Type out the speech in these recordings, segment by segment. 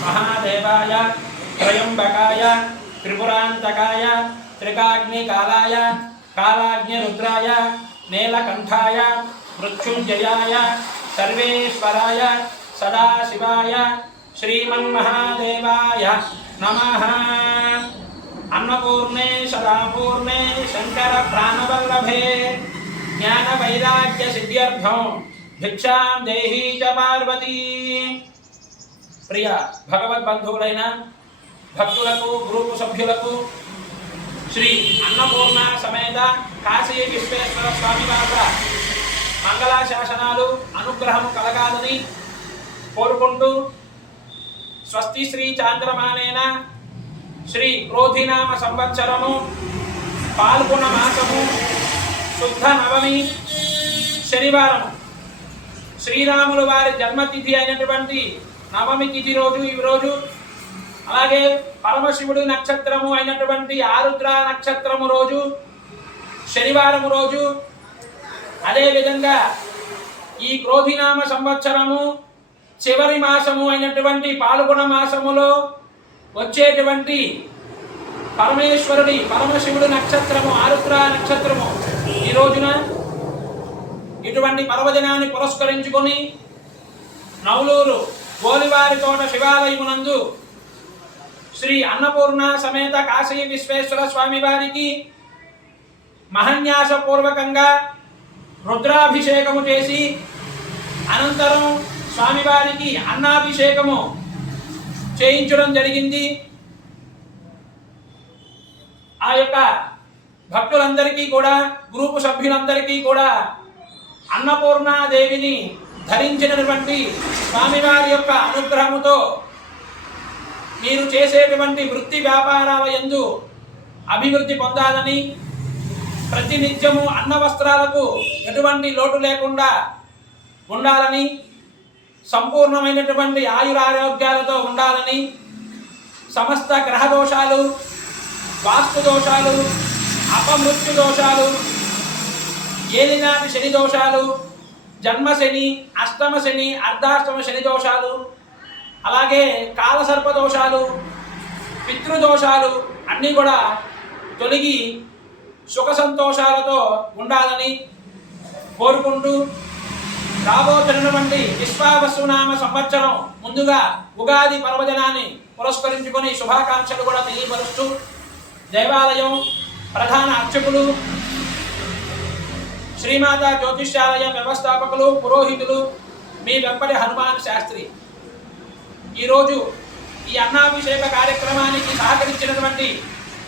महादेवाय त्रयंबकाय त्रिपुरांतकाय त्रिकाग्निकालाय कालाग्निरुद्राय नीलकंठाय मृत्युंजयाय सर्वेश्वराय सदाशिवाय श्रीमन्महादेवाय नमः। अन्नपूर्णे सदापूर्णे शंकर प्राणवल्लभे ज्ञान वैराग्य सिद्ध्यर्थं भिक्षां देहि च पार्वती। प्रिय भगवद्बंधुవులైన భక్తులకు గ్రూపు సభ్యులకు శ్రీ అన్నపూర్ణ సమేత కాశీ విశ్వేశ్వర స్వామి వారి మంగళాశాసనాలు అనుగ్రహము కలగాలని కోరుకుంటూ స్వస్తి శ్రీ చాంద్రమానేన శ్రీ క్రోధినామ సంవత్సరము పాల్గొన మాసము శుద్ధ నవమి శనివారము శ్రీరాముల వారి జన్మతిథి అయినటువంటి నవమి తిథి రోజు ఈ రోజు, అలాగే పరమశివుడి నక్షత్రము అయినటువంటి ఆరుద్ర నక్షత్రము రోజు శనివారం రోజు, అదేవిధంగా ఈ క్రోధినామ సంవత్సరము చివరి మాసము అయినటువంటి పాల్గొన మాసములో వచ్చేటువంటి పరమశివుడి నక్షత్రము ఆరుద్ర నక్షత్రము ఈ రోజున ఇటువంటి పర్వదినాన్ని పురస్కరించుకొని నవలూరు గోలివారి తోట శివాలయమునందు శ్రీ అన్నపూర్ణ సమేత కాశీ విశ్వేశ్వర స్వామి వారికి మహాన్యాసపూర్వకంగా రుద్రాభిషేకము చేసి అనంతరం స్వామివారికి అన్నాభిషేకము చేయించడం జరిగింది। ఆ యొక్క భక్తులందరికీ కూడా గ్రూపు సభ్యులందరికీ కూడా అన్నపూర్ణాదేవిని ధరించినటువంటి స్వామివారి యొక్క అనుగ్రహముతో మీరు చేసేటువంటి వృత్తి వ్యాపారాల యందు అభివృద్ధి పొందాలని, ప్రతినిత్యము అన్న వస్త్రాలకు ఎటువంటి లోటు లేకుండా ఉండాలని, సంపూర్ణమైనటువంటి ఆయురారోగ్యాలతో ఉండాలని, సమస్త గ్రహ దోషాలు, వాస్తు దోషాలు, అపమృత్యు దోషాలు, ఏలినాటి శని దోషాలు, జన్మశని, అష్టమ శని, అర్ధాష్టమ శని దోషాలు, అలాగే కాలసర్ప దోషాలు, పితృదోషాలు అన్నీ కూడా తొలగి సుఖ సంతోషాలతో ఉండాలని కోరుకుంటూ రాబోతున్నటువంటి విశ్వావసునామ సంవత్సరం ముందుగా ఉగాది పర్వదినాన్ని పురస్కరించుకొని శుభాకాంక్షలు కూడా తెలియపరుస్తూ దేవాలయం ప్రధాన అర్చకులు, శ్రీమాత జ్యోతిష్యాలయం వ్యవస్థాపకులు, పురోహితులు మీ వెంపటి హనుమాన్ శాస్త్రి ఈరోజు ఈ అన్నాభిషేక కార్యక్రమానికి సహకరించినటువంటి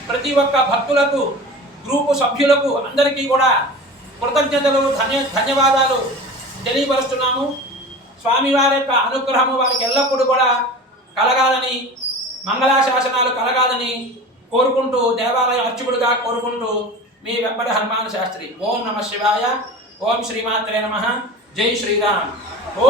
ప్రతి ఒక్క భక్తులకు, గ్రూపు సభ్యులకు అందరికీ కూడా కృతజ్ఞతలు, ధన్యవాదాలు తెలియపరుస్తున్నాము। స్వామివారి యొక్క అనుగ్రహము వారికి ఎల్లప్పుడూ కూడా కలగాలని, మంగళాశాసనాలు కలగాలని కోరుకుంటూ దేవాలయ అర్చకుడుగా కోరుకుంటూ మీ వెంపటి హనుమాన్ శాస్త్రి। ఓం నమ శివాయ, ఓం శ్రీమాత్రే నమః, జై శ్రీరామ్। ఓం